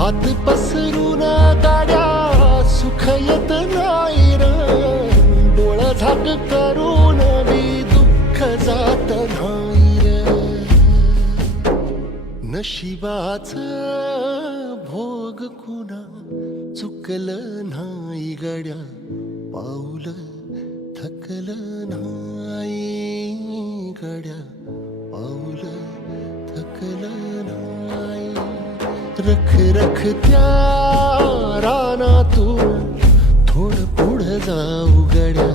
हात पसरून गाड्या सुख येत नाही र, डोळा झाक करून बी दुःख जात नाही र. नशिबाच भोग कुणा चुकलं नाही गड्या, पाऊल थकलं नाही गड्या, पाऊल थकलं नाही. रख रख त्या रानातून थोडं पुढं जाऊ गड्या,